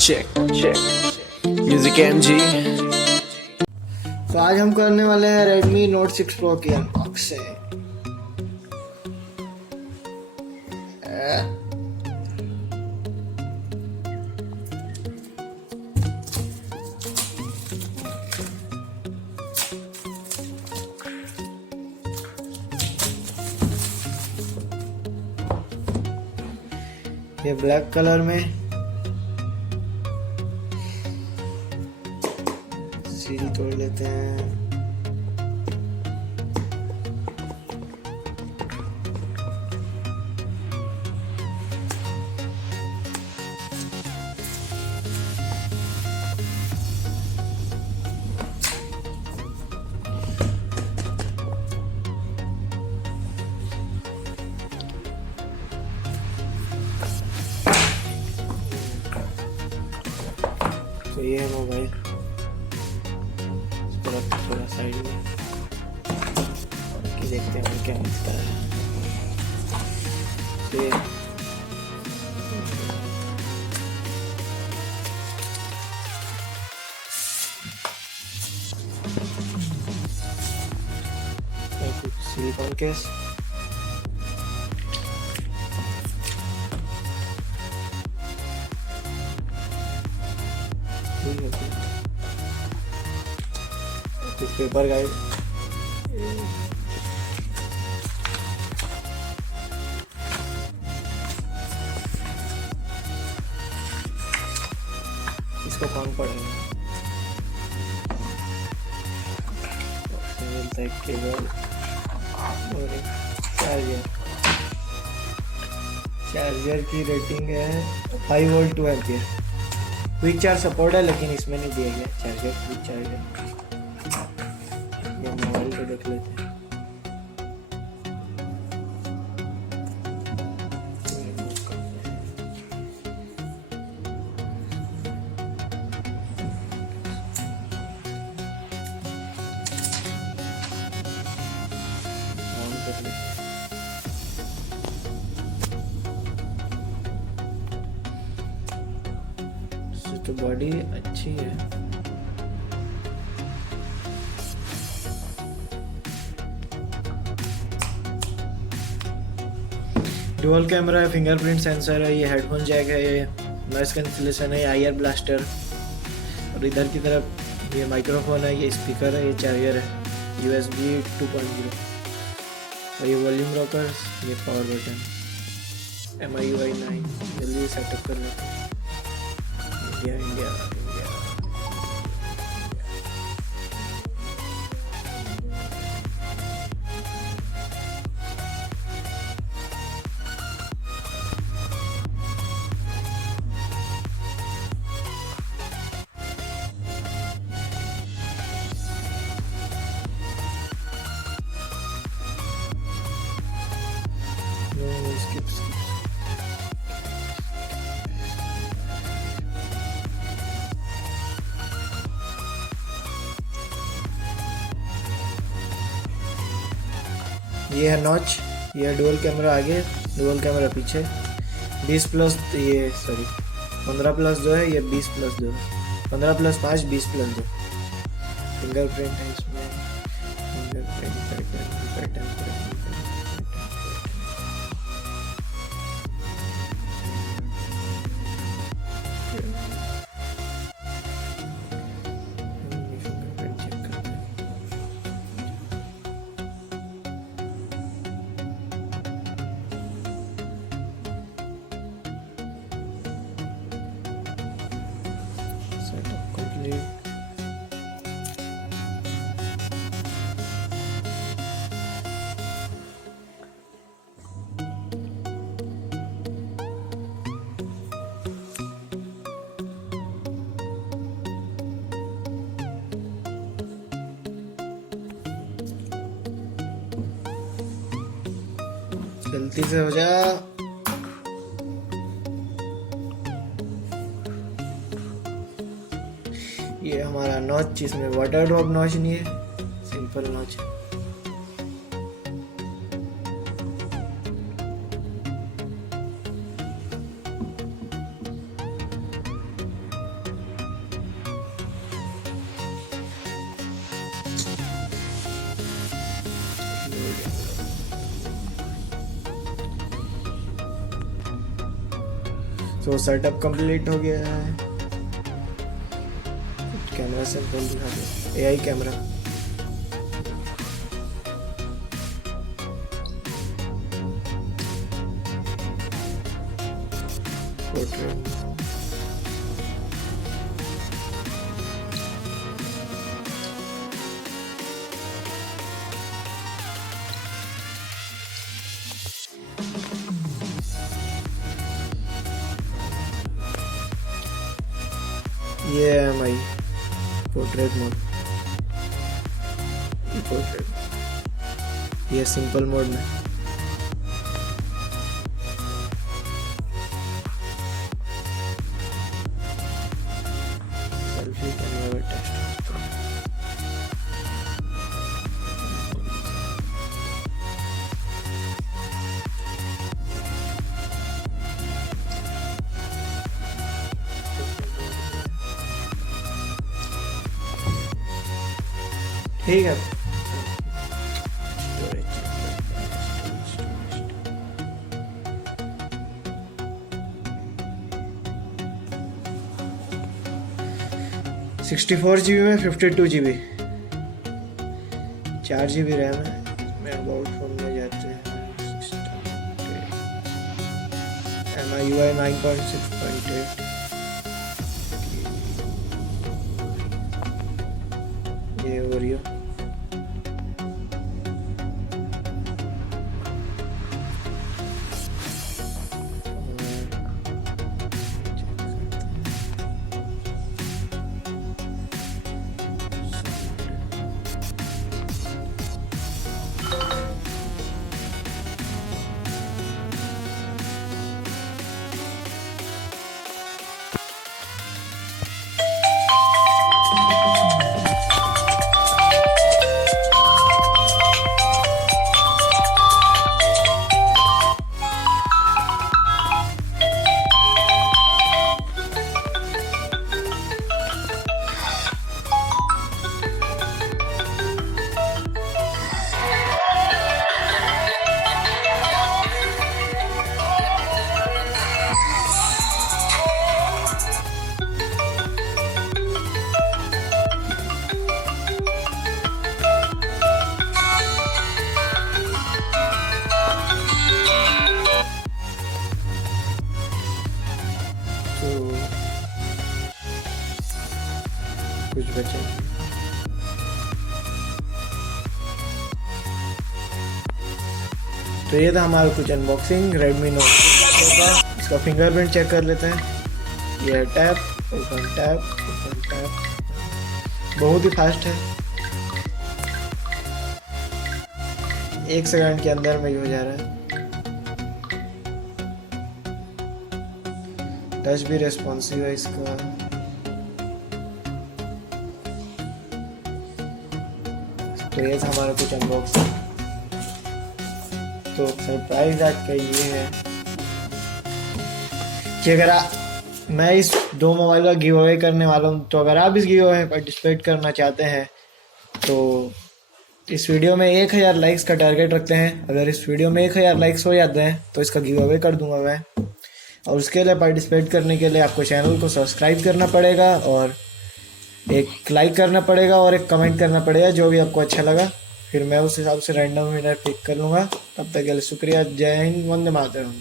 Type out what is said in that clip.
Check music MG. तो आज हम करने वाले हैं Redmi Note 6 Pro की अनबॉक्सिंग। ये ब्लैक कलर में सील तोड़ लेते हैं। तो ये है मोबाइल, थोड़ा साइड में कि देखते हैं क्या मिलता है। तो सिलिकॉन केस, पेपर गाइड, इसको कौन पढ़ेगा। मिलता है केबल और चार्जर की रेटिंग है 5 volt 2 ampere. Quick charge support है लेकिन इसमें नहीं दिया गया चार्जर, क्विक चार्जर। ये मोबाइल पे देख लेते हैं। ऑन कर लेते हैं। तो बॉडी अच्छी है। डुअल कैमरा है, फिंगरप्रिंट सेंसर है, ये हेडफोन जैक है, ये नॉइस कैंसिलेशन है, आईआर ब्लास्टर, और इधर की तरफ ये माइक्रोफोन है, ये स्पीकर है, ये चार्जर है, USB 2.0, और ये वॉल्यूम रॉकर, ये पावर बटन, MIUI 9। जल्दी सेटअप कर लेते हैं। India India India. skip ये है नॉच, ये है डुअल कैमरा आगे, डुअल कैमरा पीछे, 20+, ये सॉरी 15+2 है, ये 20+2, 15+5 20+2। फिंगरप्रिंट है इसमें, फिंगरप्रिंट पैटर्न। Setup complete. जल्दी से हो जा। ये हमारा नॉच, जिसमें वाटर ड्रॉप नॉच नहीं है, सिंपल नॉच है। तो सेटअप कंप्लीट हो गया है। कैमरा सैंपल दिखा दो, AI कैमरा। पोर्ट्रेट ये है हमारी पोर्ट्रेट मोड। पोर्ट्रेट ये सिंपल मोड में। सेल्फी कैमरा टेस्ट करते हैं। ठीक है। 64 GB में 52 GB, 4 GB रैम है। मैं अबाउट फोन में जाते हैं। MIUI 9.6.8 ये ओरियो। कुछ बचे। तो ये था हमारा कुछ अनबॉक्सिंग Redmi Note का। इसका फिंगरप्रिंट चेक कर लेते हैं। ये tap open tap open tap, बहुत ही फास्ट है। 1 सेकंड के अंदर में ही हो जा रहा है। टच भी रेस्पॉन्सिव है इसका। तो ये था हमारा कुछ अनबॉक्सिंग। तो सरप्राइज आज का ये है कि अगर मैं इस 2 मोबाइल का गिव अवे करने वाला हूँ, तो अगर आप इस गिव अवे में पार्टिसिपेट करना चाहते हैं तो इस वीडियो में 1000 लाइक्स का टारगेट रखते हैं। अगर इस वीडियो में 1000 लाइक्स हो जाते हैं तो इसका गिव अवे कर दूंगा मैं। और उसके लिए पार्टिसिपेट करने के लिए आपको चैनल को सब्सक्राइब करना पड़ेगा और एक लाइक करना पड़ेगा और एक कमेंट करना पड़ेगा, जो भी आपको अच्छा लगा। फिर मैं उस हिसाब से रैंडम विनर पिक कर लूँगा। तब तक के लिए शुक्रिया। जय हिंद, वंदे मातरम।